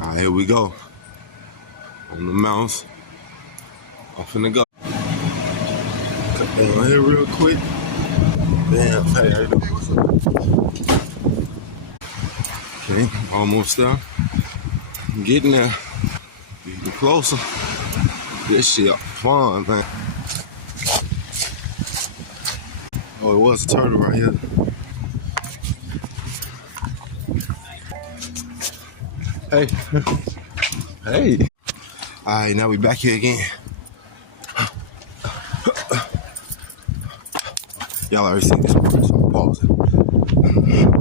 All right, here we go. On the mouse. I'm finna go. Cut down here real quick. Damn, hey, okay, almost there. I'm getting there. Getting closer. This shit fun, man. Oh, it was a turtle right here. Hey. Hey. All right, now we back here again. Y'all already seen this one, so I'm pausing.